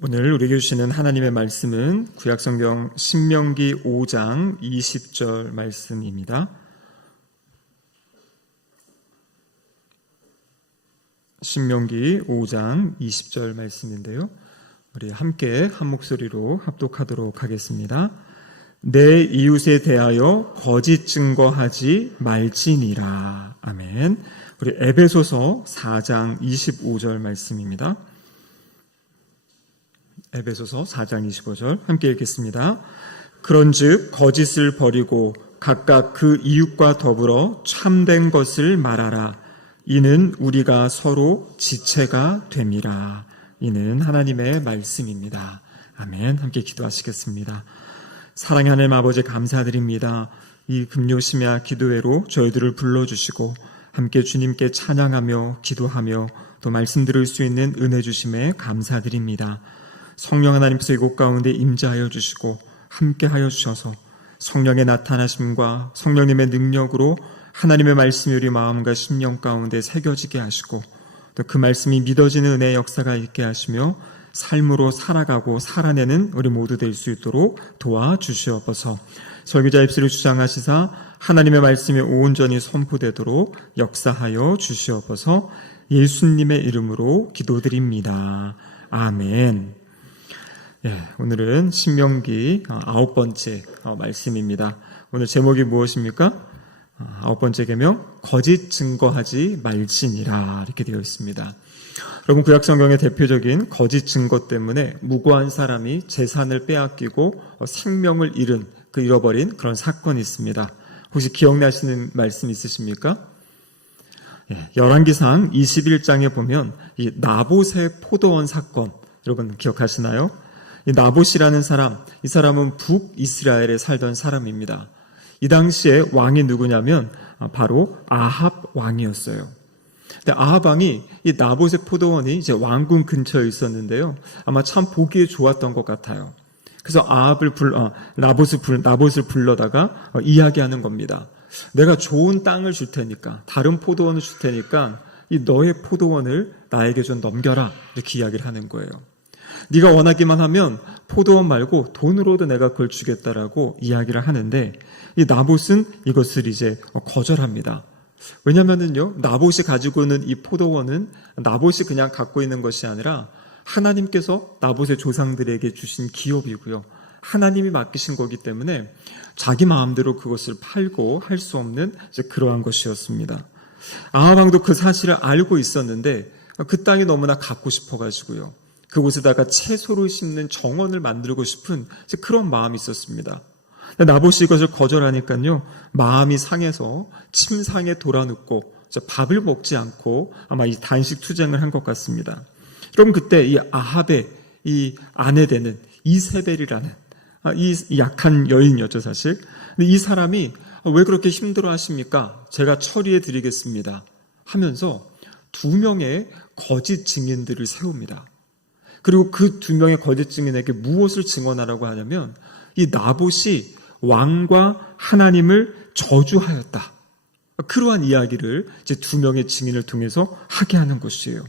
오늘 우리에게 주시는 하나님의 말씀은 구약성경 신명기 5장 20절 말씀입니다. 신명기 5장 20절 말씀인데요. 우리 함께 한 목소리로 합독하도록 하겠습니다. 내 이웃에 대하여 거짓 증거하지 말지니라. 아멘. 우리 에베소서 4장 25절 말씀입니다. 에베소서 4장 25절 함께 읽겠습니다. 그런즉 거짓을 버리고 각각 그 이웃과 더불어 참된 것을 말하라. 이는 우리가 서로 지체가 됨이라. 이는 하나님의 말씀입니다. 아멘. 함께 기도하시겠습니다. 사랑의 하나님 아버지 감사드립니다. 이 금요 심야 기도회로 저희들을 불러주시고 함께 주님께 찬양하며 기도하며 또 말씀 들을 수 있는 은혜 주심에 감사드립니다. 성령 하나님께서 이곳 가운데 임재하여 주시고 함께하여 주셔서 성령의 나타나심과 성령님의 능력으로 하나님의 말씀이 우리 마음과 심령 가운데 새겨지게 하시고 또 그 말씀이 믿어지는 은혜의 역사가 있게 하시며 삶으로 살아가고 살아내는 우리 모두 될 수 있도록 도와주시옵소서. 설교자 입술을 주장하시사 하나님의 말씀이 온전히 선포되도록 역사하여 주시옵소서. 예수님의 이름으로 기도드립니다. 아멘. 오늘은 신명기 9번째 말씀입니다. 오늘 제목이 무엇입니까? 9번째 계명, 거짓 증거하지 말지니라 이렇게 되어 있습니다. 여러분, 구약성경의 대표적인 거짓 증거 때문에 무고한 사람이 재산을 빼앗기고 생명을 잃어버린 그런 사건이 있습니다. 혹시 기억나시는 말씀 있으십니까? 열왕기상 21장에 보면 이 나봇의 포도원 사건, 여러분 기억하시나요? 이 나봇이라는 사람, 이 사람은 북이스라엘에 살던 사람입니다. 이 당시에 왕이 누구냐면 바로 아합 왕이었어요. 근데 아합 왕이 이 나봇의 포도원이 이제 왕궁 근처에 있었는데요. 아마 참 보기에 좋았던 것 같아요. 그래서 나봇을 불러다가 이야기하는 겁니다. 내가 좋은 땅을 줄 테니까, 다른 포도원을 줄 테니까 이 너의 포도원을 나에게 좀 넘겨라 이렇게 이야기를 하는 거예요. 네가 원하기만 하면 포도원 말고 돈으로도 내가 그걸 주겠다라고 이야기를 하는데 이 나봇은 이것을 이제 거절합니다. 왜냐면은요, 나봇이 가지고 있는 이 포도원은 나봇이 그냥 갖고 있는 것이 아니라 하나님께서 나봇의 조상들에게 주신 기업이고요. 하나님이 맡기신 거기 때문에 자기 마음대로 그것을 팔고 할 수 없는 이제 그러한 것이었습니다. 아합 왕도 그 사실을 알고 있었는데 그 땅이 너무나 갖고 싶어가지고요. 그곳에다가 채소를 심는 정원을 만들고 싶은 그런 마음이 있었습니다. 나봇이 이것을 거절하니까요, 마음이 상해서 침상에 돌아눕고 밥을 먹지 않고 아마 이 단식 투쟁을 한 것 같습니다. 여러분, 그때 이 아합의 이 아내 되는 이세벨이라는 이 약한 여인이었죠, 사실. 근데 이 사람이 왜 그렇게 힘들어 하십니까? 제가 처리해 드리겠습니다 하면서 2명의 거짓 증인들을 세웁니다. 그리고 그 2명의 거짓 증인에게 무엇을 증언하라고 하냐면 이 나봇이 왕과 하나님을 저주하였다. 그러한 이야기를 이제 2명의 증인을 통해서 하게 하는 것이에요.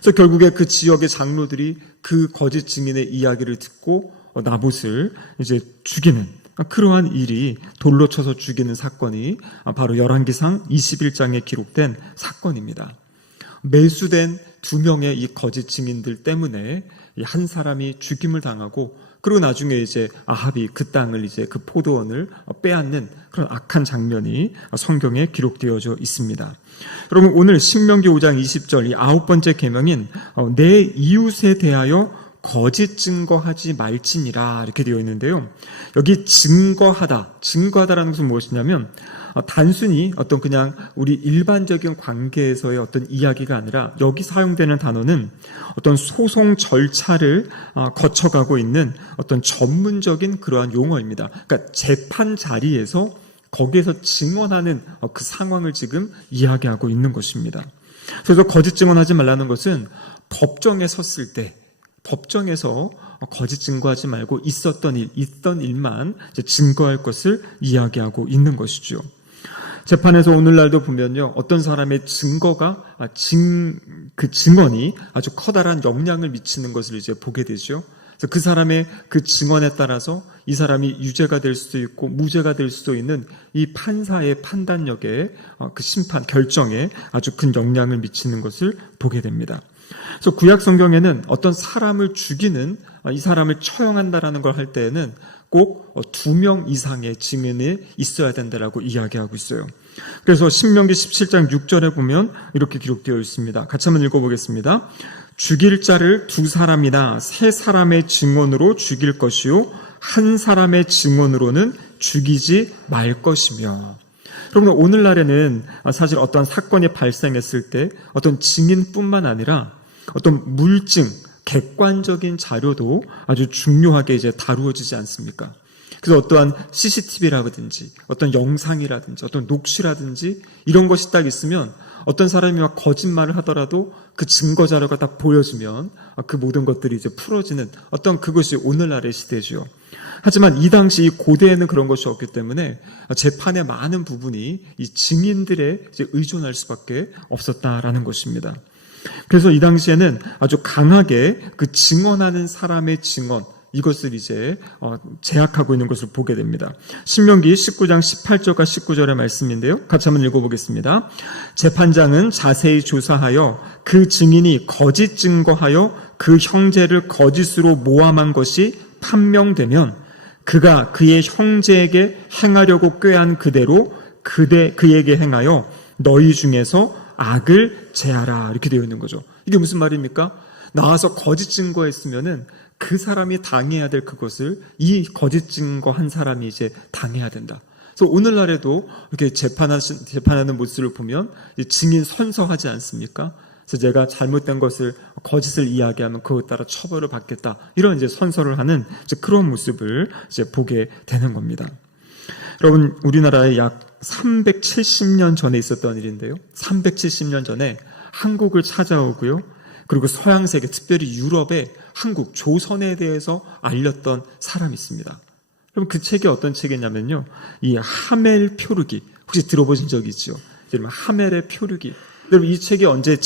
그래서 결국에 그 지역의 장로들이 그 거짓 증인의 이야기를 듣고 나봇을 이제 죽이는 그러한 일이, 돌로 쳐서 죽이는 사건이 바로 열왕기상 21장에 기록된 사건입니다. 매수된 2명의 이 거짓 증인들 때문에 한 사람이 죽임을 당하고, 그리고 나중에 이제 아합이 그 땅을 이제 그 포도원을 빼앗는 그런 악한 장면이 성경에 기록되어져 있습니다. 여러분, 오늘 신명기 5장 20절 이 9번째 계명인 내 이웃에 대하여 거짓 증거하지 말지니라 이렇게 되어 있는데요. 여기 증거하다라는 것은 무엇이냐면 단순히 어떤 그냥 우리 일반적인 관계에서의 어떤 이야기가 아니라 여기 사용되는 단어는 어떤 소송 절차를 거쳐가고 있는 어떤 전문적인 그러한 용어입니다. 그러니까 재판 자리에서 거기에서 증언하는 그 상황을 지금 이야기하고 있는 것입니다. 그래서 거짓 증언하지 말라는 것은 법정에 섰을 때, 법정에서 거짓 증거하지 말고 있던 일만 증거할 것을 이야기하고 있는 것이죠. 재판에서 오늘날도 보면요, 어떤 사람의 증거가 그 증언이 아주 커다란 영향을 미치는 것을 이제 보게 되죠. 그래서 그 사람의 그 증언에 따라서 이 사람이 유죄가 될 수도 있고 무죄가 될 수도 있는 이 판사의 판단력에 그 심판 결정에 아주 큰 영향을 미치는 것을 보게 됩니다. 그래서 구약 성경에는 어떤 사람을 죽이는 이 사람을 처형한다라는 걸 할 때에는 꼭 2명 이상의 증인이 있어야 된다라고 이야기하고 있어요. 그래서 신명기 17장 6절에 보면 이렇게 기록되어 있습니다. 같이 한번 읽어보겠습니다. 죽일 자를 2사람이나 3사람의 증언으로 죽일 것이요 한 사람의 증언으로는 죽이지 말 것이며. 여러분, 오늘날에는 사실 어떤 사건이 발생했을 때 어떤 증인뿐만 아니라 어떤 물증, 객관적인 자료도 아주 중요하게 이제 다루어지지 않습니까? 그래서 어떠한 CCTV라든지 어떤 영상이라든지 어떤 녹취라든지 이런 것이 딱 있으면 어떤 사람이 막 거짓말을 하더라도 그 증거 자료가 딱 보여지면 그 모든 것들이 이제 풀어지는 어떤 그것이 오늘날의 시대죠. 하지만 이 당시 이 고대에는 그런 것이 없기 때문에 재판의 많은 부분이 이 증인들에 이제 의존할 수밖에 없었다라는 것입니다. 그래서 이 당시에는 아주 강하게 그 증언하는 사람의 증언, 이것을 이제 제약하고 있는 것을 보게 됩니다. 신명기 19장 18절과 19절의 말씀인데요. 같이 한번 읽어보겠습니다. 재판장은 자세히 조사하여 그 증인이 거짓 증거하여 그 형제를 거짓으로 모함한 것이 판명되면 그가 그의 형제에게 행하려고 꾀한 그대로 그에게 행하여 너희 중에서 악을 제하라, 이렇게 되어 있는 거죠. 이게 무슨 말입니까? 나와서 거짓 증거했으면은 그 사람이 당해야 될 그것을 이 거짓 증거한 사람이 이제 당해야 된다. 그래서 오늘날에도 이렇게 재판하는 모습을 보면 증인 선서하지 않습니까? 그래서 제가 잘못된 것을 거짓을 이야기하면 그것 따라 처벌을 받겠다, 이런 이제 선서를 하는 이제 그런 모습을 이제 보게 되는 겁니다. 여러분, 우리나라에 약 370년 전에 있었던 일인데요. 370년 전에 한국을 찾아오고요. 그리고 서양 세계, 특별히 유럽에 한국, 조선에 대해서 알렸던 사람이 있습니다. 그럼 그 책이 어떤 책이냐면요, 이 하멜 표류기, 혹시 들어보신 적 있죠? 여러분, 하멜의 표류기. 여러분, 이 책이 언제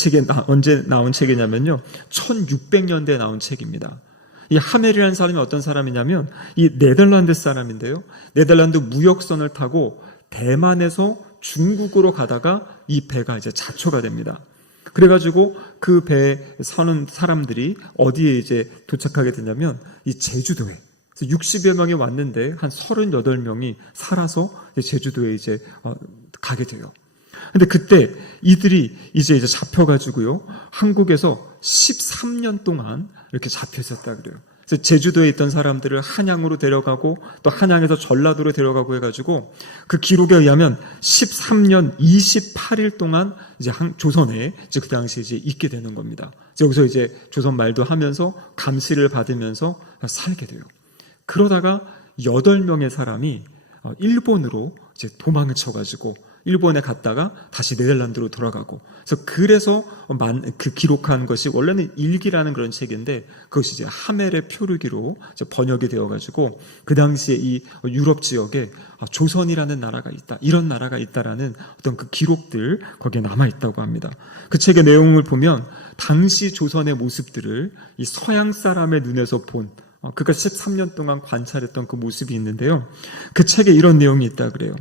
나온 책이냐면요, 1600년대에 나온 책입니다. 이 하멜이라는 사람이 어떤 사람이냐면 이 네덜란드 사람인데요. 네덜란드 무역선을 타고 대만에서 중국으로 가다가 이 배가 이제 자초가 됩니다. 그래가지고 그 배에 사는 사람들이 어디에 이제 도착하게 되냐면 이 제주도에. 그래서 60여 명이 왔는데 한 38명이 살아서 제주도에 이제 가게 돼요. 근데 그때 이들이 이제 잡혀가지고요, 한국에서 13년 동안 이렇게 잡혀 있었다 그래요. 그래서 제주도에 있던 사람들을 한양으로 데려가고 또 한양에서 전라도로 데려가고 해가지고 그 기록에 의하면 13년 28일 동안 이제 조선에 이제 그 당시에 이제 있게 되는 겁니다. 여기서 이제 조선 말도 하면서 감시를 받으면서 살게 돼요. 그러다가 8명의 사람이 일본으로 이제 도망을 쳐가지고 일본에 갔다가 다시 네덜란드로 돌아가고, 그래서 그 기록한 것이 원래는 일기라는 그런 책인데 그것이 이제 하멜의 표류기로 이제 번역이 되어가지고 그 당시에 이 유럽 지역에 조선이라는 나라가 있다, 이런 나라가 있다라는 어떤 그 기록들 거기에 남아 있다고 합니다. 그 책의 내용을 보면 당시 조선의 모습들을 이 서양 사람의 눈에서 본, 그가 13년 동안 관찰했던 그 모습이 있는데요. 그 책에 이런 내용이 있다 그래요.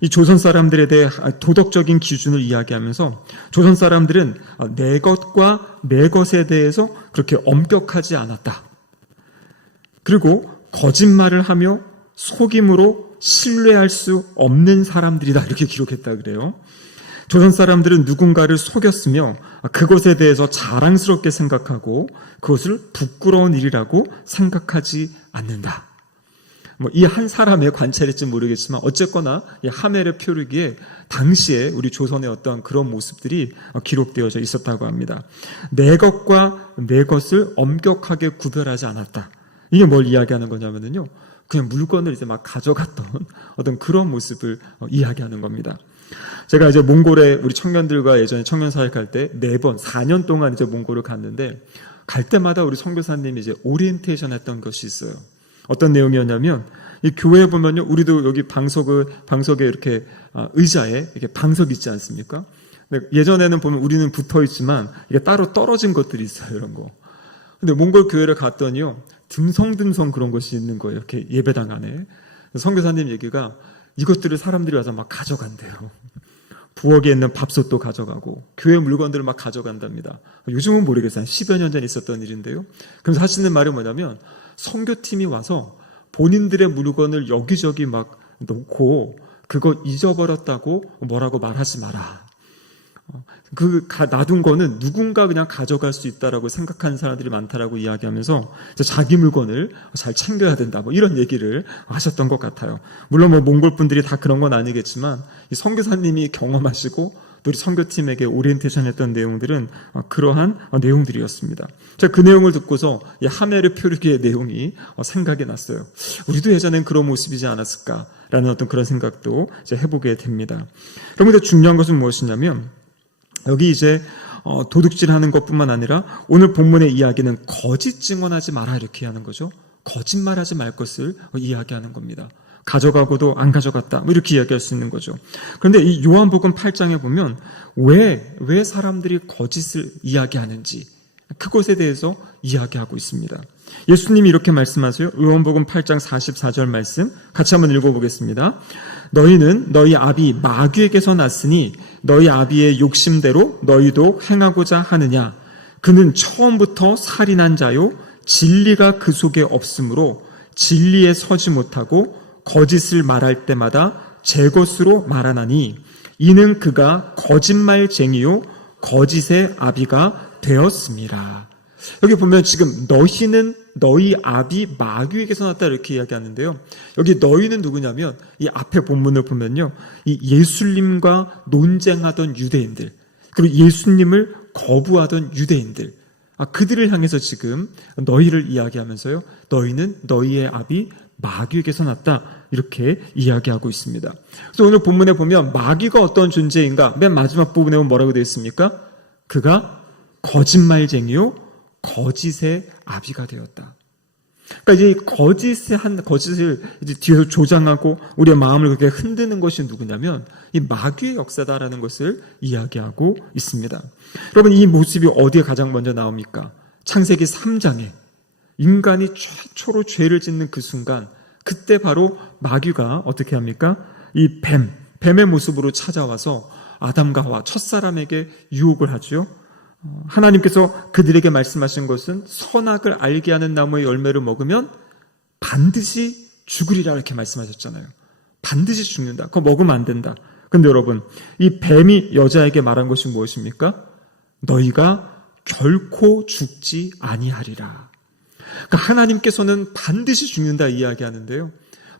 이 조선 사람들에 대해 도덕적인 기준을 이야기하면서 조선 사람들은 내 것과 내 것에 대해서 그렇게 엄격하지 않았다. 그리고 거짓말을 하며 속임으로 신뢰할 수 없는 사람들이다, 이렇게 기록했다 그래요. 조선 사람들은 누군가를 속였으며 그것에 대해서 자랑스럽게 생각하고 그것을 부끄러운 일이라고 생각하지 않는다. 이 한 사람의 관찰일지 모르겠지만 어쨌거나 이 하멜의 표류기에 당시에 우리 조선의 어떠한 그런 모습들이 기록되어져 있었다고 합니다. 내 것과 내 것을 엄격하게 구별하지 않았다. 이게 뭘 이야기하는 거냐면요, 그냥 물건을 이제 막 가져갔던 어떤 그런 모습을 이야기하는 겁니다. 제가 이제 몽골에 우리 청년들과 예전에 청년사회 갈 때 4번, 4년 동안 이제 몽골을 갔는데 갈 때마다 우리 선교사님이 이제 오리엔테이션 했던 것이 있어요. 어떤 내용이었냐면 이 교회에 보면요, 우리도 여기 방석에 이렇게 의자에 이렇게 방석 있지 않습니까? 예전에는 보면 우리는 붙어 있지만 이게 따로 떨어진 것들이 있어요, 이런 거. 근데 몽골 교회를 갔더니요, 듬성듬성 그런 것이 있는 거예요, 이렇게 예배당 안에. 선교사님 얘기가 이것들을 사람들이 와서 막 가져간대요. 부엌에 있는 밥솥도 가져가고 교회 물건들을 막 가져간답니다. 요즘은 모르겠어요. 한 10여 년 전에 있었던 일인데요. 그래서 하시는 말이 뭐냐면 선교팀이 와서 본인들의 물건을 여기저기 막 놓고 그거 잊어버렸다고 뭐라고 말하지 마라. 놔둔 거는 누군가 그냥 가져갈 수 있다라고 생각하는 사람들이 많다라고 이야기하면서 자기 물건을 잘 챙겨야 된다, 뭐 이런 얘기를 하셨던 것 같아요. 물론 뭐 몽골 분들이 다 그런 건 아니겠지만 이 선교사님이 경험하시고 또 우리 선교팀에게 오리엔테이션 했던 내용들은 그러한 내용들이었습니다. 제가 그 내용을 듣고서 이 하메르 표류기의 내용이 생각이 났어요. 우리도 예전엔 그런 모습이지 않았을까라는 어떤 그런 생각도 이제 해보게 됩니다. 그런데 중요한 것은 무엇이냐면 여기 이제 도둑질하는 것뿐만 아니라 오늘 본문의 이야기는 거짓 증언하지 마라 이렇게 하는 거죠. 거짓말하지 말 것을 이야기하는 겁니다. 가져가고도 안 가져갔다 뭐 이렇게 이야기할 수 있는 거죠. 그런데 이 요한복음 8장에 보면 왜 사람들이 거짓을 이야기하는지 그것에 대해서 이야기하고 있습니다. 예수님이 이렇게 말씀하세요. 요한복음 8장 44절 말씀 같이 한번 읽어보겠습니다. 너희는 너희 아비 마귀에게서 났으니 너희 아비의 욕심대로 너희도 행하고자 하느냐. 그는 처음부터 살인한 자요 진리가 그 속에 없으므로 진리에 서지 못하고 거짓을 말할 때마다 제 것으로 말하나니 이는 그가 거짓말쟁이요 거짓의 아비가 되었습니다. 여기 보면 지금 너희는 너희 아비 마귀에게서 났다 이렇게 이야기하는데요. 여기 너희는 누구냐면 이 앞에 본문을 보면요, 이 예수님과 논쟁하던 유대인들 그리고 예수님을 거부하던 유대인들 그들을 향해서 지금 너희를 이야기하면서요, 너희는 너희의 아비 마귀에게서 났다 이렇게 이야기하고 있습니다. 그래서 오늘 본문에 보면 마귀가 어떤 존재인가 맨 마지막 부분에 보면 뭐라고 되어 있습니까? 그가 거짓말쟁이요 거짓의 아비가 되었다. 그러니까 이제 거짓을 이제 뒤에서 조장하고 우리의 마음을 그렇게 흔드는 것이 누구냐면 이 마귀의 역사다라는 것을 이야기하고 있습니다. 여러분, 이 모습이 어디에 가장 먼저 나옵니까? 창세기 3장에 인간이 최초로 죄를 짓는 그 순간, 그때 바로 마귀가 어떻게 합니까? 이 뱀의 모습으로 찾아와서 아담과 하와 첫사람에게 유혹을 하죠. 하나님께서 그들에게 말씀하신 것은 선악을 알게 하는 나무의 열매를 먹으면 반드시 죽으리라 이렇게 말씀하셨잖아요. 반드시 죽는다. 그거 먹으면 안 된다. 근데 여러분, 이 뱀이 여자에게 말한 것이 무엇입니까? 너희가 결코 죽지 아니하리라. 그러니까 하나님께서는 반드시 죽는다 이야기하는데요,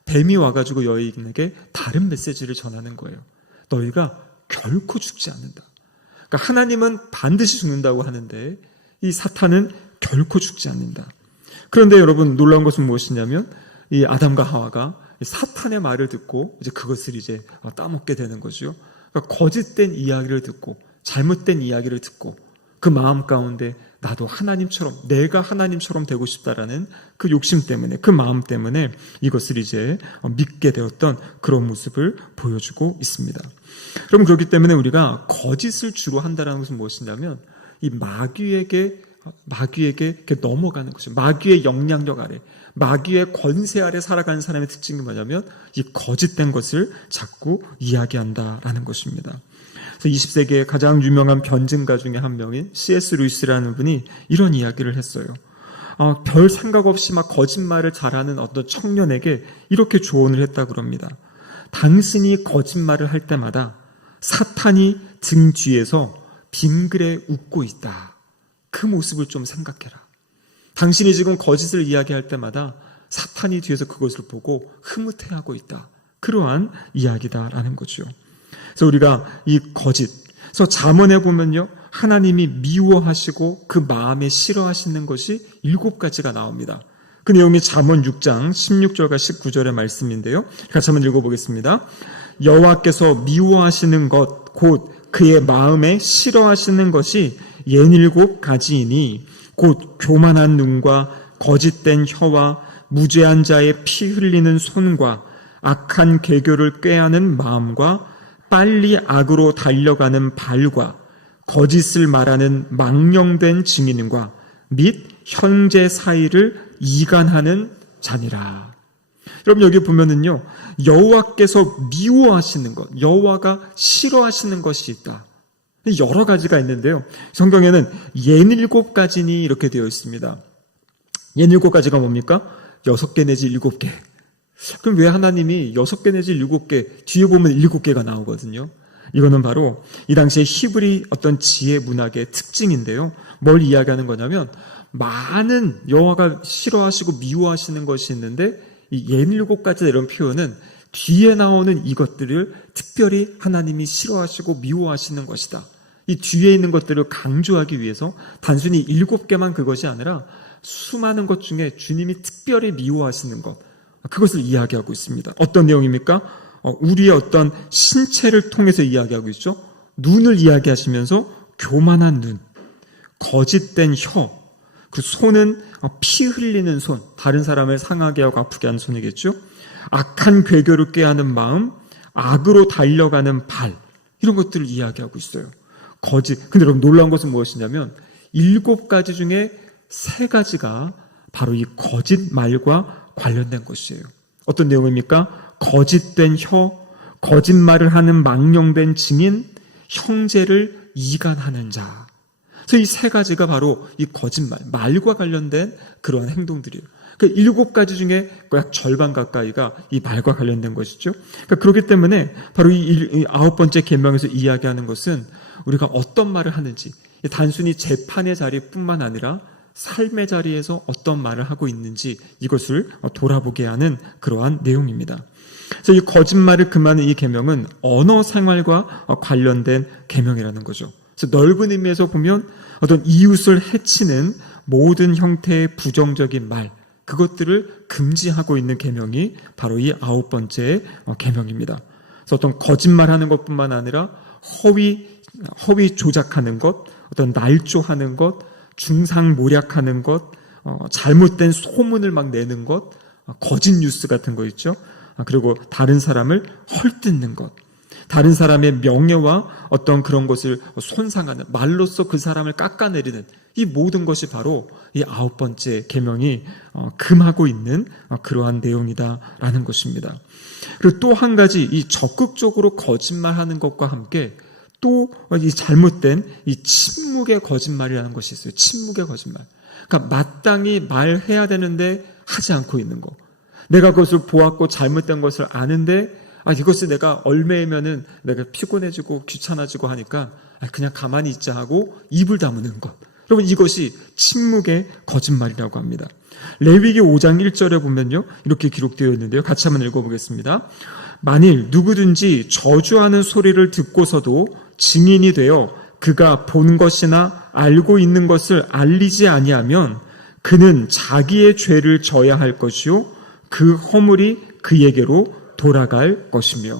뱀이 와가지고 여인에게 다른 메시지를 전하는 거예요. 너희가 결코 죽지 않는다. 그러니까 하나님은 반드시 죽는다고 하는데 이 사탄은 결코 죽지 않는다. 그런데 여러분, 놀라운 것은 무엇이냐면 이 아담과 하와가 사탄의 말을 듣고 이제 그것을 이제 따먹게 되는 거죠. 그러니까 거짓된 이야기를 듣고 잘못된 이야기를 듣고 그 마음 가운데 나도 하나님처럼, 내가 하나님처럼 되고 싶다라는 그 욕심 때문에, 그 마음 때문에 이것을 이제 믿게 되었던 그런 모습을 보여주고 있습니다. 여러분, 그렇기 때문에 우리가 거짓을 주로 한다는 것은 무엇이냐면 이 마귀에게 이렇게 넘어가는 거죠. 마귀의 영향력 아래, 마귀의 권세 아래 살아가는 사람의 특징이 뭐냐면 이 거짓된 것을 자꾸 이야기한다라는 것입니다. 그래서 20세기의 가장 유명한 변증가 중에 한 명인 C.S. 루이스라는 분이 이런 이야기를 했어요. 별 생각 없이 막 거짓말을 잘하는 어떤 청년에게 이렇게 조언을 했다고 합니다. 당신이 거짓말을 할 때마다 사탄이 등 뒤에서 빙그레 웃고 있다. 그 모습을 좀 생각해라. 당신이 지금 거짓을 이야기할 때마다 사탄이 뒤에서 그것을 보고 흐뭇해하고 있다. 그러한 이야기다라는 거죠. 그래서 우리가 이 거짓, 그래서 잠언에 보면요, 하나님이 미워하시고 그 마음에 싫어하시는 것이 7가지가 나옵니다. 그 내용이 잠언 6장 16절과 19절의 말씀인데요, 같이 한번 읽어보겠습니다. 여호와께서 미워하시는 것 곧 그의 마음에 싫어하시는 것이 67가지이니 곧 교만한 눈과 거짓된 혀와 무죄한 자의 피 흘리는 손과 악한 계교를 꾀하는 마음과 빨리 악으로 달려가는 발과 거짓을 말하는 망령된 증인과 및 형제 사이를 이간하는 자니라. 여러분 여기 보면은요, 여호와께서 미워하시는 것, 여호와가 싫어하시는 것이 있다. 여러 가지가 있는데요, 성경에는 67가지니 이렇게 되어 있습니다. 67가지가 뭡니까? 6개 내지 7개. 그럼 왜 하나님이 6개 내지 7개, 뒤에 보면 7개가 나오거든요. 이거는 바로 이 당시에 히브리 어떤 지혜 문학의 특징인데요, 뭘 이야기하는 거냐면 많은 여호와가 싫어하시고 미워하시는 것이 있는데 이 67가지 이런 표현은 뒤에 나오는 이것들을 특별히 하나님이 싫어하시고 미워하시는 것이다. 이 뒤에 있는 것들을 강조하기 위해서 단순히 7개만 그것이 아니라 수많은 것 중에 주님이 특별히 미워하시는 것, 그것을 이야기하고 있습니다. 어떤 내용입니까? 우리의 어떤 신체를 통해서 이야기하고 있죠. 눈을 이야기하시면서 교만한 눈, 거짓된 혀, 그 손은 피 흘리는 손, 다른 사람을 상하게 하고 아프게 하는 손이겠죠. 악한 괴교를 꾀하는 마음, 악으로 달려가는 발, 이런 것들을 이야기하고 있어요. 거짓. 근데 여러분 놀라운 것은 무엇이냐면 7가지 중에 3가지가 바로 이 거짓말과 관련된 것이에요. 어떤 내용입니까? 거짓된 혀, 거짓말을 하는 망령된 증인, 형제를 이간하는 자. 그래서 이 3가지가 바로 이 거짓말, 말과 관련된 그러한 행동들이에요. 그러니까 7가지 중에 약 절반 가까이가 이 말과 관련된 것이죠. 그러니까 그렇기 때문에 바로 이 9번째 계명에서 이야기하는 것은 우리가 어떤 말을 하는지, 단순히 재판의 자리뿐만 아니라 삶의 자리에서 어떤 말을 하고 있는지 이것을 돌아보게 하는 그러한 내용입니다. 그래서 이 거짓말을 금하는 이 계명은 언어 생활과 관련된 계명이라는 거죠. 그래서 넓은 의미에서 보면 어떤 이웃을 해치는 모든 형태의 부정적인 말, 그것들을 금지하고 있는 계명이 바로 이 9번째 계명입니다. 그래서 어떤 거짓말하는 것뿐만 아니라 허위 조작하는 것, 어떤 날조하는 것, 중상모략하는 것, 잘못된 소문을 막 내는 것, 거짓 뉴스 같은 거 있죠. 그리고 다른 사람을 헐뜯는 것, 다른 사람의 명예와 어떤 그런 것을 손상하는, 말로써 그 사람을 깎아내리는 이 모든 것이 바로 이 9번째 계명이 금하고 있는 그러한 내용이다라는 것입니다. 그리고 또 한 가지, 이 적극적으로 거짓말하는 것과 함께 또 이 잘못된 이 침묵의 거짓말이라는 것이 있어요. 침묵의 거짓말. 그러니까 마땅히 말해야 되는데 하지 않고 있는 거. 내가 그것을 보았고 잘못된 것을 아는데 이것을 내가 얼매이면은 내가 피곤해지고 귀찮아지고 하니까 그냥 가만히 있자 하고 입을 다무는 것. 여러분 이것이 침묵의 거짓말이라고 합니다. 레위기 5장 1절에 보면요, 이렇게 기록되어 있는데요, 같이 한번 읽어보겠습니다. 만일 누구든지 저주하는 소리를 듣고서도 증인이 되어 그가 본 것이나 알고 있는 것을 알리지 아니하면 그는 자기의 죄를 져야 할 것이요 그 허물이 그에게로 돌아갈 것이며.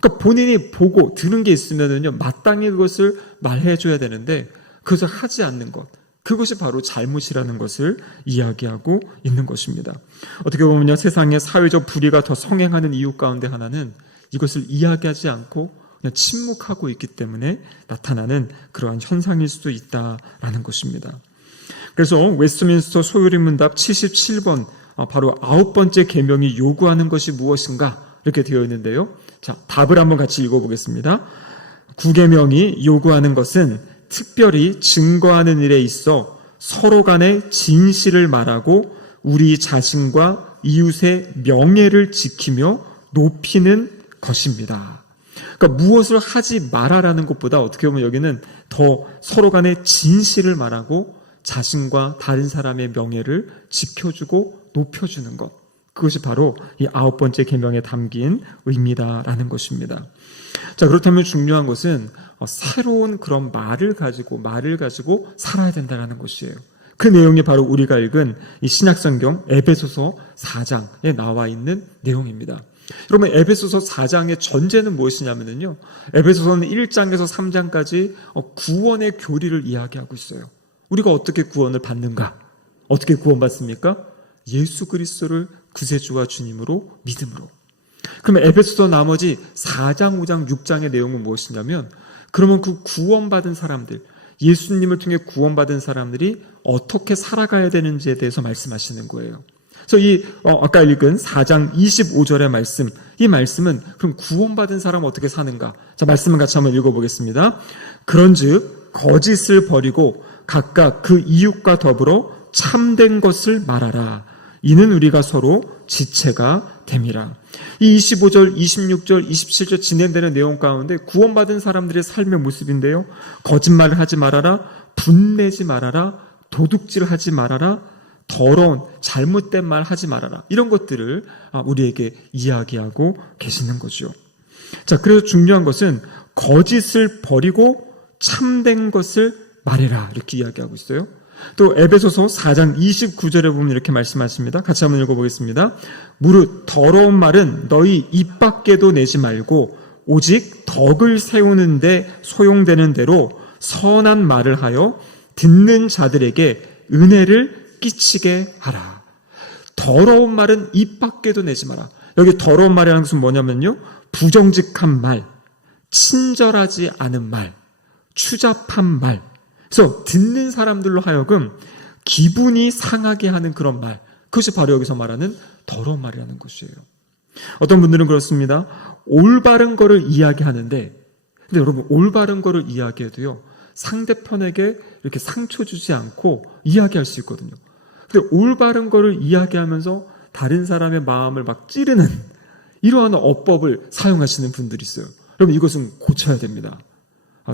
그러니까 본인이 보고 들은 게 있으면은요, 마땅히 그것을 말해줘야 되는데 그것을 하지 않는 것, 그것이 바로 잘못이라는 것을 이야기하고 있는 것입니다. 어떻게 보면요, 세상에 사회적 불의가 더 성행하는 이유 가운데 하나는 이것을 이야기하지 않고 그냥 침묵하고 있기 때문에 나타나는 그러한 현상일 수도 있다라는 것입니다. 그래서 웨스트민스터 소요리 문답 77번, 바로 9번째 계명이 요구하는 것이 무엇인가 이렇게 되어 있는데요. 자, 답을 한번 같이 읽어보겠습니다. 9계명이 요구하는 것은 특별히 증거하는 일에 있어 서로 간에 진실을 말하고 우리 자신과 이웃의 명예를 지키며 높이는 것입니다. 그러니까 무엇을 하지 말아라는 것보다 어떻게 보면 여기는 더 서로 간에 진실을 말하고 자신과 다른 사람의 명예를 지켜주고 높여주는 것, 그것이 바로 이 9번째 계명에 담긴 의미다라는 것입니다. 자, 그렇다면 중요한 것은 새로운 그런 말을 가지고 살아야 된다는 것이에요. 그 내용이 바로 우리가 읽은 이 신약성경 에베소서 4장에 나와 있는 내용입니다. 여러분, 에베소서 4장의 전제는 무엇이냐면요, 에베소서는 1장에서 3장까지 구원의 교리를 이야기하고 있어요. 우리가 어떻게 구원을 받는가? 어떻게 구원받습니까? 예수 그리스도를 구세주와 주님으로 믿음으로. 그러면 에베소서 나머지 4장, 5장, 6장의 내용은 무엇이냐면 그러면 그 구원받은 사람들, 예수님을 통해 구원받은 사람들이 어떻게 살아가야 되는지에 대해서 말씀하시는 거예요. 그래서 아까 읽은 4장 25절의 말씀, 이 말씀은 그럼 구원받은 사람은 어떻게 사는가? 자, 말씀을 같이 한번 읽어보겠습니다. 그런즉 거짓을 버리고 각각 그 이웃과 더불어 참된 것을 말하라. 이는 우리가 서로 지체가 됨이라. 이 25절, 26절, 27절 진행되는 내용 가운데 구원받은 사람들의 삶의 모습인데요. 거짓말을 하지 말아라, 분내지 말아라, 도둑질하지 말아라, 더러운 잘못된 말 하지 말아라. 이런 것들을 우리에게 이야기하고 계시는 거죠. 자, 그래서 중요한 것은 거짓을 버리고 참된 것을 말해라. 이렇게 이야기하고 있어요. 또 에베소서 4장 29절에 보면 이렇게 말씀하십니다. 같이 한번 읽어보겠습니다. 무릇 더러운 말은 너희 입 밖에도 내지 말고 오직 덕을 세우는 데 소용되는 대로 선한 말을 하여 듣는 자들에게 은혜를 끼치게 하라. 더러운 말은 입 밖에도 내지 마라. 여기 더러운 말이라는 것은 뭐냐면요, 부정직한 말, 친절하지 않은 말, 추잡한 말. 그래서 듣는 사람들로 하여금 기분이 상하게 하는 그런 말, 그것이 바로 여기서 말하는 더러운 말이라는 것이에요. 어떤 분들은 그렇습니다. 올바른 거를 이야기하는데, 근데 여러분 올바른 거를 이야기해도요, 상대편에게 이렇게 상처 주지 않고 이야기할 수 있거든요. 근데 올바른 거를 이야기하면서 다른 사람의 마음을 막 찌르는 이러한 어법을 사용하시는 분들이 있어요. 여러분 이것은 고쳐야 됩니다.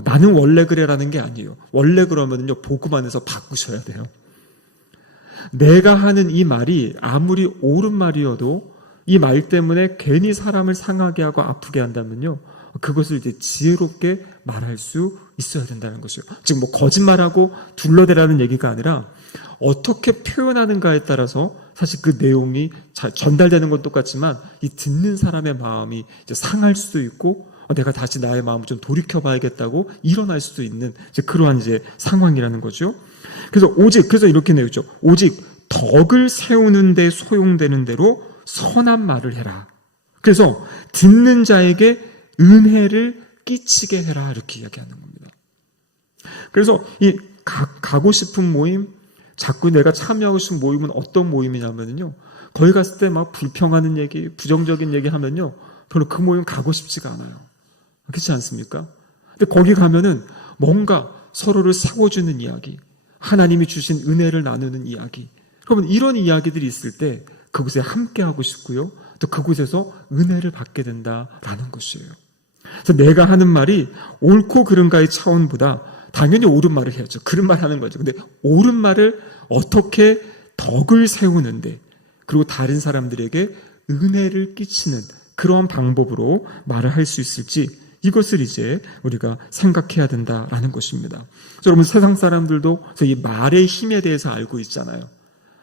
나는 원래 그래라는 게 아니에요. 원래 그러면요, 복음 안에서 바꾸셔야 돼요. 내가 하는 이 말이 아무리 옳은 말이어도 이 말 때문에 괜히 사람을 상하게 하고 아프게 한다면요, 그것을 이제 지혜롭게 말할 수 있어야 된다는 것이에요. 즉 뭐 거짓말하고 둘러대라는 얘기가 아니라 어떻게 표현하는가에 따라서 사실 그 내용이 전달되는 건 똑같지만 이 듣는 사람의 마음이 이제 상할 수도 있고 내가 다시 나의 마음을 좀 돌이켜봐야겠다고 일어날 수도 있는 이제 그러한 이제 상황이라는 거죠. 그래서 이렇게 내용이죠. 오직 덕을 세우는 데 소용되는 대로 선한 말을 해라. 그래서 듣는 자에게 은혜를 끼치게 해라. 이렇게 이야기하는 겁니다. 그래서 이 가고 싶은 모임, 자꾸 내가 참여하고 싶은 모임은 어떤 모임이냐면요, 거기 갔을 때 막 불평하는 얘기, 부정적인 얘기 하면요, 별로 그 모임 가고 싶지가 않아요. 그렇지 않습니까? 근데 거기 가면은 뭔가 서로를 세워주는 이야기, 하나님이 주신 은혜를 나누는 이야기, 여러분 이런 이야기들이 있을 때 그곳에 함께하고 싶고요, 또 그곳에서 은혜를 받게 된다라는 것이에요. 그래서 내가 하는 말이 옳고 그른가의 차원보다 당연히 옳은 말을 해야죠. 그런 말 하는 거죠. 근데 옳은 말을 어떻게 덕을 세우는데, 그리고 다른 사람들에게 은혜를 끼치는 그런 방법으로 말을 할 수 있을지, 이것을 이제 우리가 생각해야 된다라는 것입니다. 여러분 세상 사람들도 이 말의 힘에 대해서 알고 있잖아요.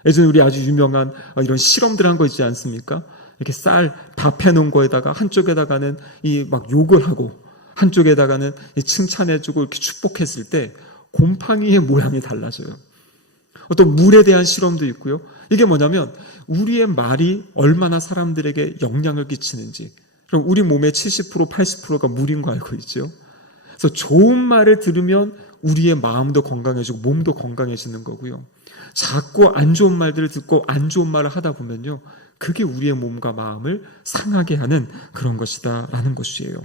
예전에 우리 아주 유명한 이런 실험들 한 거 있지 않습니까? 이렇게 쌀 밥해놓은 거에다가 한쪽에다가는 이 막 욕을 하고 한쪽에다가는 칭찬해주고 이렇게 축복했을 때 곰팡이의 모양이 달라져요. 어떤 물에 대한 실험도 있고요. 이게 뭐냐면 우리의 말이 얼마나 사람들에게 영향을 끼치는지. 그럼 우리 몸의 70%, 80%가 물인 거 알고 있죠. 그래서 좋은 말을 들으면 우리의 마음도 건강해지고 몸도 건강해지는 거고요. 자꾸 안 좋은 말들을 듣고 안 좋은 말을 하다 보면요, 그게 우리의 몸과 마음을 상하게 하는 그런 것이다라는 것이에요.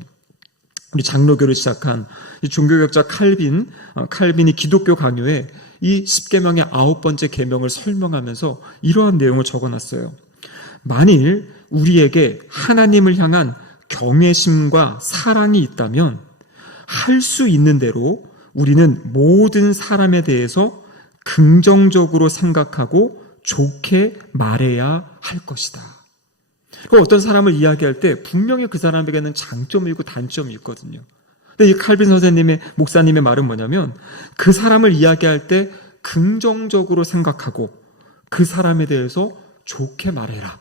우리 장로교를 시작한 이 종교개혁자 칼빈이 기독교 강요에 이 10계명의 9번째 계명을 설명하면서 이러한 내용을 적어놨어요. 만일 우리에게 하나님을 향한 경외심과 사랑이 있다면 할 수 있는 대로 우리는 모든 사람에 대해서 긍정적으로 생각하고 좋게 말해야 할 것이다. 어떤 사람을 이야기할 때 분명히 그 사람에게는 장점이 있고 단점이 있거든요. 근데 이 칼빈 선생님의, 목사님의 말은 뭐냐면 그 사람을 이야기할 때 긍정적으로 생각하고 그 사람에 대해서 좋게 말해라.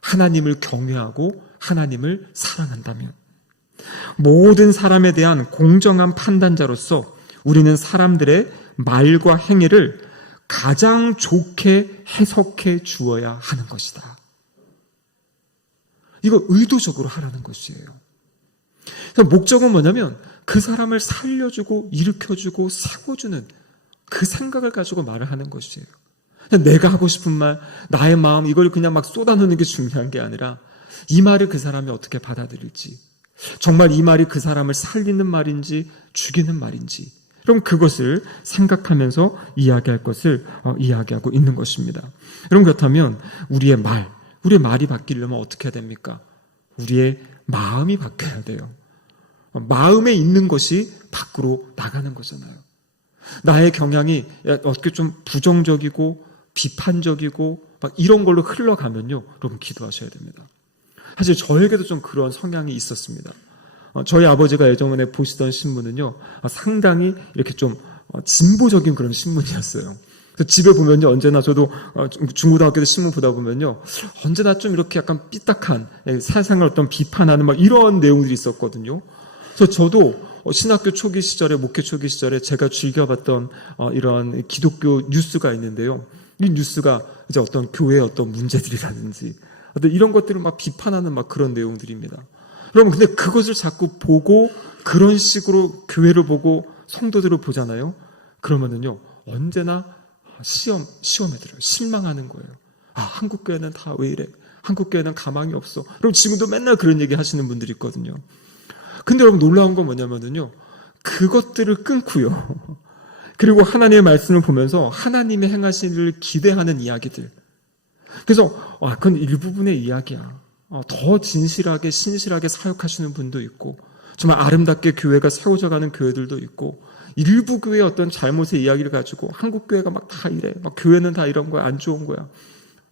하나님을 경외하고 하나님을 사랑한다면. 모든 사람에 대한 공정한 판단자로서 우리는 사람들의 말과 행위를 가장 좋게 해석해 주어야 하는 것이다. 이거 의도적으로 하라는 것이에요. 목적은 뭐냐면 그 사람을 살려주고 일으켜주고 세워주는 그 생각을 가지고 말을 하는 것이에요. 내가 하고 싶은 말, 나의 마음, 이걸 그냥 막 쏟아놓는 게 중요한 게 아니라 이 말을 그 사람이 어떻게 받아들일지, 정말 이 말이 그 사람을 살리는 말인지 죽이는 말인지, 그럼 그것을 생각하면서 이야기할 것을 이야기하고 있는 것입니다. 여러분, 그렇다면 우리의 말이 바뀌려면 어떻게 해야 됩니까? 우리의 마음이 바뀌어야 돼요. 마음에 있는 것이 밖으로 나가는 거잖아요. 나의 경향이 어떻게 좀 부정적이고 비판적이고 막 이런 걸로 흘러가면요, 여러분 기도하셔야 됩니다. 사실 저에게도 좀 그런 성향이 있었습니다. 저희 아버지가 예전에 보시던 신문은요, 상당히 이렇게 좀 진보적인 그런 신문이었어요. 그래서 집에 보면요, 언제나 저도 중고등학교 때 신문 보다 보면요, 언제나 좀 이렇게 약간 삐딱한 세상을 어떤 비판하는 막 이런 내용들이 있었거든요. 그래서 저도 신학교 초기 시절에, 목회 초기 시절에 제가 즐겨봤던 이런 기독교 뉴스가 있는데요. 이 뉴스가 이제 어떤 교회의 어떤 문제들이라든지 어떤 이런 것들을 막 비판하는 막 그런 내용들입니다. 여러분, 근데 그것을 자꾸 보고 그런 식으로 교회를 보고 성도들을 보잖아요. 그러면은요, 언제나 시험에 들어요. 실망하는 거예요. 한국 교회는 다 왜 이래? 한국 교회는 가망이 없어. 그럼 지금도 맨날 그런 얘기 하시는 분들이 있거든요. 근데 여러분, 놀라운 건 뭐냐면은요, 그것들을 끊고요, 그리고 하나님의 말씀을 보면서 하나님의 행하신 일을 기대하는 이야기들. 그래서 그건 일부분의 이야기야. 더 진실하게 신실하게 사역하시는 분도 있고, 정말 아름답게 교회가 세워져가는 교회들도 있고, 일부 교회의 어떤 잘못의 이야기를 가지고 한국 교회가 막 다 이래, 막 교회는 다 이런 거야, 안 좋은 거야.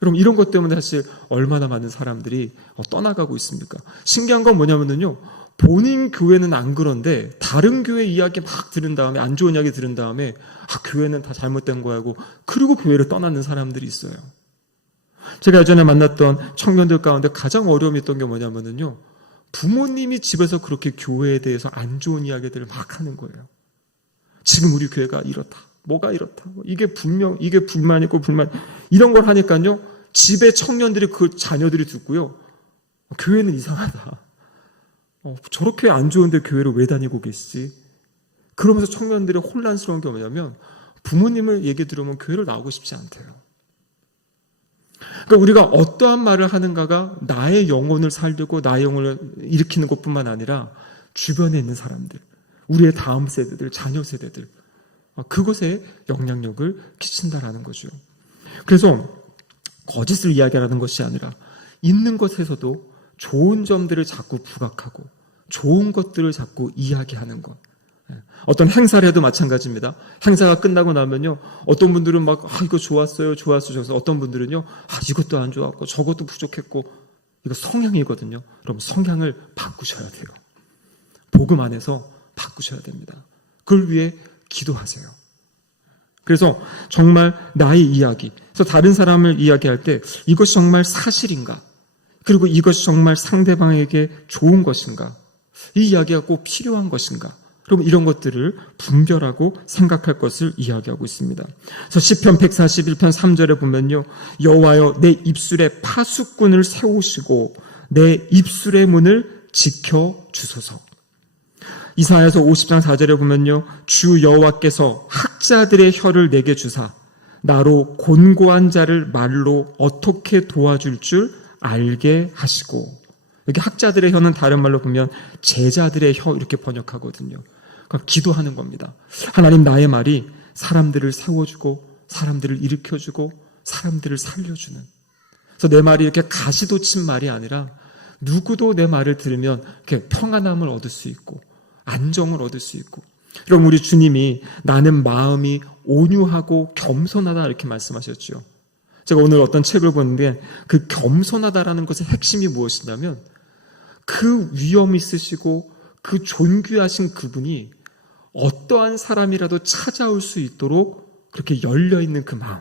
여러분, 이런 것 때문에 사실 얼마나 많은 사람들이 떠나가고 있습니까? 신기한 건 뭐냐면요, 본인 교회는 안 그런데 다른 교회 이야기 막 들은 다음에, 안 좋은 이야기 들은 다음에 교회는 다 잘못된 거야 하고, 그리고 교회를 떠나는 사람들이 있어요. 제가 예전에 만났던 청년들 가운데 가장 어려움이 있던 게 뭐냐면요, 부모님이 집에서 그렇게 교회에 대해서 안 좋은 이야기들을 막 하는 거예요. 지금 우리 교회가 이렇다, 뭐가 이렇다, 이게 불만이고 이런 걸 하니까요, 집에 청년들이, 그 자녀들이 듣고요, 교회는 이상하다, 저렇게 안 좋은데 교회를 왜 다니고 계시지? 그러면서 청년들이 혼란스러운 게 뭐냐면 부모님을 얘기 들으면 교회를 나오고 싶지 않대요. 그러니까 우리가 어떠한 말을 하는가가 나의 영혼을 살리고 나의 영혼을 일으키는 것뿐만 아니라 주변에 있는 사람들, 우리의 다음 세대들, 자녀 세대들, 그것에 영향력을 끼친다라는 거죠. 그래서 거짓을 이야기하는 것이 아니라 있는 것에서도 좋은 점들을 자꾸 부각하고 좋은 것들을 자꾸 이야기하는 것. 어떤 행사를 해도 마찬가지입니다. 행사가 끝나고 나면요, 어떤 분들은 막 이거 좋았어요. 어떤 분들은요, 이것도 안 좋았고 저것도 부족했고. 이거 성향이거든요. 그럼 성향을 바꾸셔야 돼요. 복음 안에서 바꾸셔야 됩니다. 그걸 위해 기도하세요. 그래서 정말 나의 이야기, 그래서 다른 사람을 이야기할 때 이것이 정말 사실인가? 그리고 이것이 정말 상대방에게 좋은 것인가? 이 이야기가 꼭 필요한 것인가? 그럼 이런 것들을 분별하고 생각할 것을 이야기하고 있습니다. 그래서 시편 141편 3절에 보면요, 여호와여 내 입술에 파수꾼을 세우시고 내 입술의 문을 지켜주소서. 이사야서 50장 4절에 보면요, 주 여호와께서 학자들의 혀를 내게 주사 나로 곤고한 자를 말로 어떻게 도와줄 줄 알게 하시고. 여기 학자들의 혀는 다른 말로 보면 제자들의 혀, 이렇게 번역하거든요. 그러니까 기도하는 겁니다. 하나님, 나의 말이 사람들을 세워주고 사람들을 일으켜주고 사람들을 살려주는, 그래서 내 말이 이렇게 가시돋친 말이 아니라 누구도 내 말을 들으면 이렇게 평안함을 얻을 수 있고 안정을 얻을 수 있고. 그럼 우리 주님이 나는 마음이 온유하고 겸손하다 이렇게 말씀하셨죠. 제가 오늘 어떤 책을 보는데 그 겸손하다라는 것의 핵심이 무엇이냐면 그 위엄 있으시고 그 존귀하신 그분이 어떠한 사람이라도 찾아올 수 있도록 그렇게 열려있는 그 마음,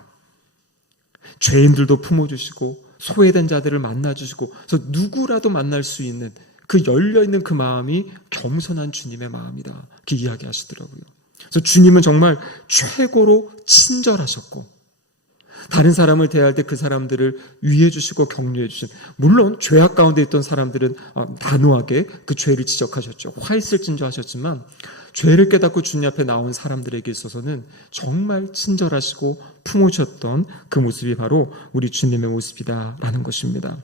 죄인들도 품어주시고 소외된 자들을 만나주시고, 그래서 누구라도 만날 수 있는 그 열려있는 그 마음이 겸손한 주님의 마음이다, 이렇게 이야기하시더라고요. 그래서 주님은 정말 최고로 친절하셨고 다른 사람을 대할 때 그 사람들을 위해 주시고 격려해 주신, 물론 죄악 가운데 있던 사람들은 단호하게 그 죄를 지적하셨죠. 화 있을진저 하셨지만 죄를 깨닫고 주님 앞에 나온 사람들에게 있어서는 정말 친절하시고 품으셨던 그 모습이 바로 우리 주님의 모습이다라는 것입니다.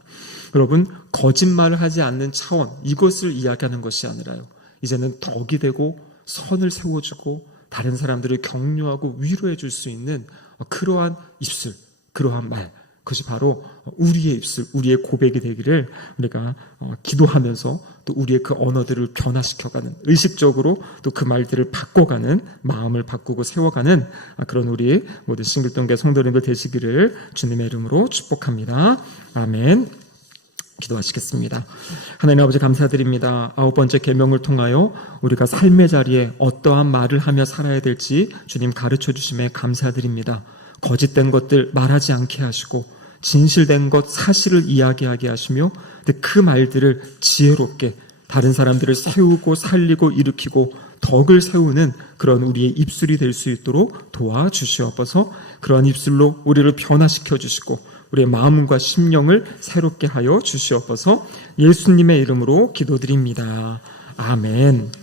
여러분, 거짓말을 하지 않는 차원, 이것을 이야기하는 것이 아니라요, 이제는 덕이 되고 선을 세워주고 다른 사람들을 격려하고 위로해 줄 수 있는 그러한 입술, 그러한 말, 그것이 바로 우리의 입술, 우리의 고백이 되기를 우리가 기도하면서 또 우리의 그 언어들을 변화시켜가는, 의식적으로 또 그 말들을 바꿔가는, 마음을 바꾸고 세워가는 그런 우리 모든 싱글동교회 성도님들 되시기를 주님의 이름으로 축복합니다. 아멘. 기도하시겠습니다. 하나님 아버지, 감사드립니다. 9번째 계명을 통하여 우리가 삶의 자리에 어떠한 말을 하며 살아야 될지 주님 가르쳐 주심에 감사드립니다. 거짓된 것들 말하지 않게 하시고 진실된 것, 사실을 이야기하게 하시며 그 말들을 지혜롭게 다른 사람들을 세우고 살리고 일으키고 덕을 세우는 그런 우리의 입술이 될 수 있도록 도와주시옵소서. 그런 입술로 우리를 변화시켜 주시고 우리의 마음과 심령을 새롭게 하여 주시옵소서. 예수님의 이름으로 기도드립니다. 아멘.